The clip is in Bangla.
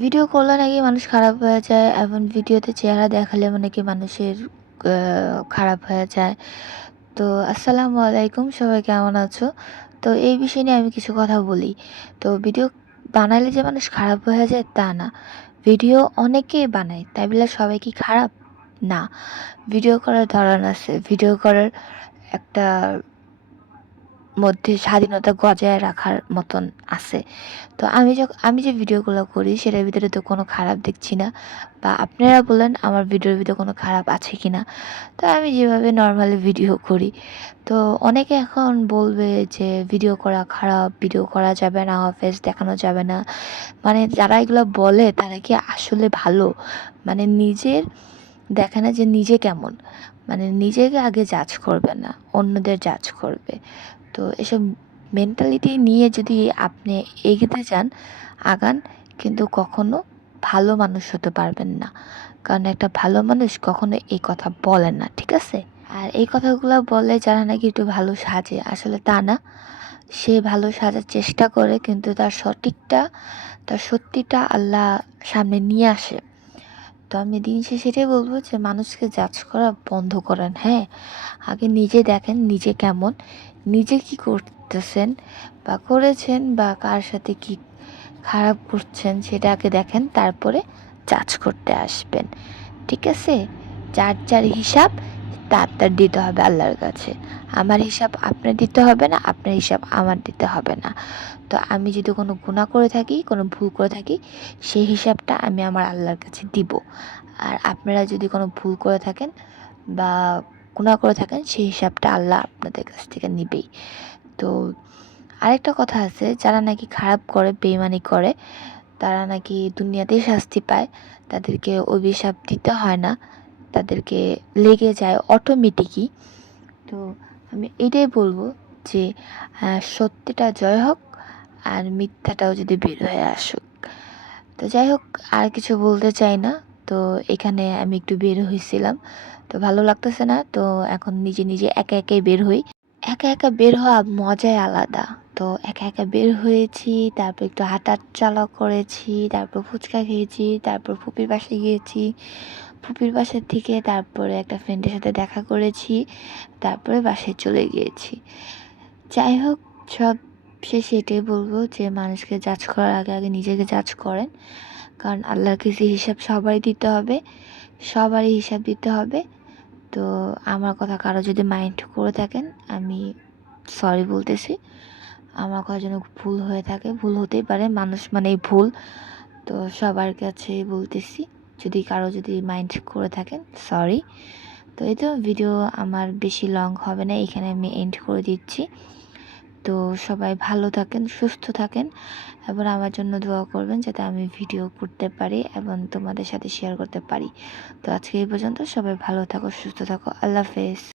ভিডিও করলে নাকি মানুষ খারাপ হয়ে যায় এবং ভিডিওতে চেহারা দেখালে নাকি মানুষের খারাপ হয়ে যায়। তো আসসালামু আলাইকুম, সবাই কেমন আছো? তো এই বিষয় নিয়ে আমি কিছু কথা বলি। তো ভিডিও বানালে যে মানুষ খারাপ হয়ে যায় তা না। ভিডিও অনেকেই বানায়, তাই বলে সবাই কি খারাপ? না। ভিডিও করার ধরন আছে। ভিডিও করার একটা মধ্যে স্বাধীনতা বজায় রাখার মতন আছে। তো আমি যে ভিডিওগুলো করি সেটার ভিতরে তো কোনো খারাপ দেখছি না, বা আপনারা বলেন আমার ভিডিওর ভিতরে কোনো খারাপ আছে কি না। তো আমি যেভাবে নর্মালি ভিডিও করি, তো অনেকে এখন বলবে যে ভিডিও করা খারাপ, ভিডিও করা যাবে না, ফেস দেখানো যাবে না। মানে যারা এগুলো বলে তারা কি আসলে ভালো? মানে নিজের দেখে না যে নিজে কেমন, মানে নিজেকে আগে জাজ করবে না, অন্যদের জাজ করবে। তো এসব মেন্টালিটি নিয়ে যদি আপনি এগোতে চান, আগান, কিন্তু কখনো ভালো মানুষ হতে পারবেন না। কারণ একটা ভালো মানুষ কখনো এই কথা বলে না, ঠিক আছে? আর এই কথাগুলো বলে যারা নাকি একটু ভালো সাজে, আসলে তা না। সে ভালো সাজার চেষ্টা করে, কিন্তু তার সত্যিটা আল্লাহ সামনে নিয়ে আসে। তো আমি দিন শেষে সেটাই বলবো যে মানুষকে জাজ করা বন্ধ করেন, হ্যাঁ। আগে নিজে দেখেন নিজে কেমন, নিজে কি করতেছেন বা করেছেন, বা কার সাথে কি খারাপ করছেন সেটা আগে দেখেন, তারপরে জাজ করতে আসবেন, ঠিক আছে? যার যার হিসাব তার দিতে হবে আল্লাহর কাছে। আমার হিসাব আপনার দিতে হবে না, আপনার হিসাব আমার দিতে হবে না। তো আমি যদি কোনো গুনাহ করে থাকি, কোনো ভুল করে থাকি, সেই হিসাবটা আমি আমার আল্লাহর কাছে দিব। আর আপনারা যদি কোনো ভুল করে থাকেন বা গুনাহ করে থাকেন, সেই হিসাবটা আল্লাহ আপনাদের কাছ থেকে নিবেই। তো আরেকটা কথা আছে, যারা নাকি খারাপ করে, বেইমানি করে, তারা নাকি দুনিয়াতেই শাস্তি পায়। তাদেরকে অভিশাপ দিতে হয় না, তাদেরকে লেগে যায় অটোমেটিকই। তো আমি এটাই বলবো যে সত্যিটা জয় হোক, আর মিথ্যাটাও যদি বের হয়ে আসুক। তো যাই হোক, আর কিছু বলতে চাই না। তো এখানে আমি একটু বের হয়েছিলাম, তো ভালো লাগতেছে না, তো এখন নিজে নিজে একা একাই বের হই। একা একা বের হওয়া মজাই আলাদা। তো একা একা বের হয়েছি, তারপর একটু হাঁটাচলা করেছি, তারপর ফুচকা খেয়েছি, তারপর ফুপির বাসায় গিয়েছি, ফুপির বাসার থেকে তারপরে একটা ফ্রেন্ডের সাথে দেখা করেছি, তারপরে বাসায় চলে গিয়েছি। যাই হোক, সব শেষে এটাই বলবো যে মানুষকে জাজ করার আগে আগে নিজেকে জাজ করেন। কারণ আল্লাহর কাছে হিসাব সবারই দিতে হবে, সবারই হিসাব দিতে হবে। তো আমার কথা কারো যদি মাইন্ড করে থাকেন, আমি সরি বলতেছি। আমার কথা যেন ভুল হয়ে থাকে, ভুল হতেই পারে, মানুষ মানেই ভুল। তো সবার কাছে বলতেছি, যদি কারো যদি মাইন্ড করে থাকেন, সরি। তো এই তো ভিডিও আমার বেশি লং হবে না, এখানে আমি এন্ড করে দিচ্ছি। তো সবাই ভালো থাকেন, সুস্থ থাকেন, এবং আমার জন্য দোয়া করবেন যাতে আমি ভিডিও করতে পারি এবং তোমাদের সাথে শেয়ার করতে পারি। তো আজকে এই পর্যন্ত, সবাই ভালো থাকো, সুস্থ থাকো, আল্লাহ হাফেজ।